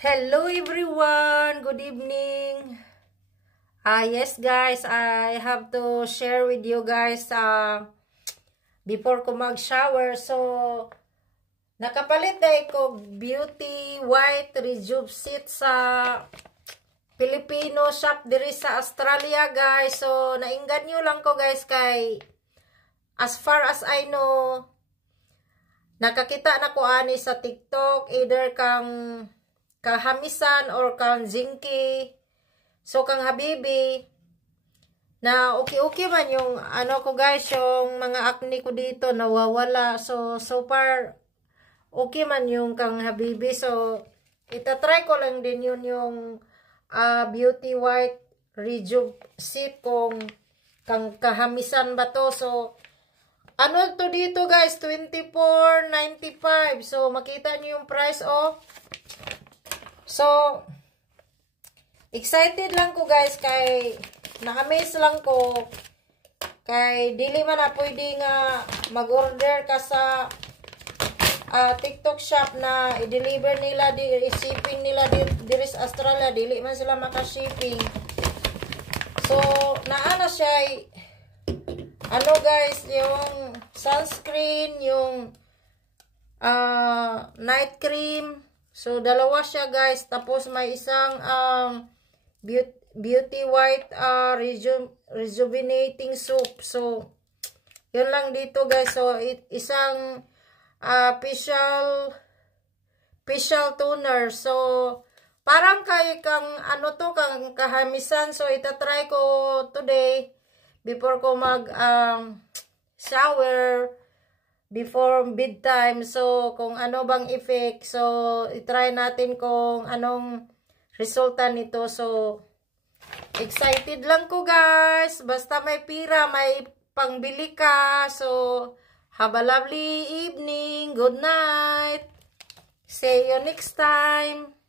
Hello everyone, good evening. Yes guys, I have to share with you guys before ko mag-shower. So, nakapalit na ko Beauty White Rejuve sa Filipino shop diri sa Australia guys. So, nainggan nyo lang ko guys kay as far as I know, nakakita na ko ani sa TikTok, either kang kahamisan or kang zinki. So, kang habibi, na okay man yung ano ko guys, yung mga acne ko dito nawawala. So far, okay man yung kang habibi. So, itatry ko lang din yun yung Beauty White Rejuve kung kang kahamisan ba to. So, ano to dito guys, $24.95. So, makita nyo yung price of. So, excited lang ko guys kay na-amaze lang ko kay dili man na pwede nga mag-order ka sa TikTok shop na i-deliver nila, i-shipping nila diri sa Australia, dili man sila maka-shipping. So, naana siya ano guys, yung sunscreen, yung night cream. So, dalawa siya guys. Tapos, may isang Beauty White Rejuvenating Soap. So, yun lang dito guys. So, isang facial toner. So, parang kay kang ano to, kang kahamisan. So, itatry ko today before ko mag shower before bedtime. So, kung ano bang effect. So, itry natin kung anong resulta nito. So, excited lang ko guys. Basta may pira, may pangbili ka. So, have a lovely evening. Good night. See you next time.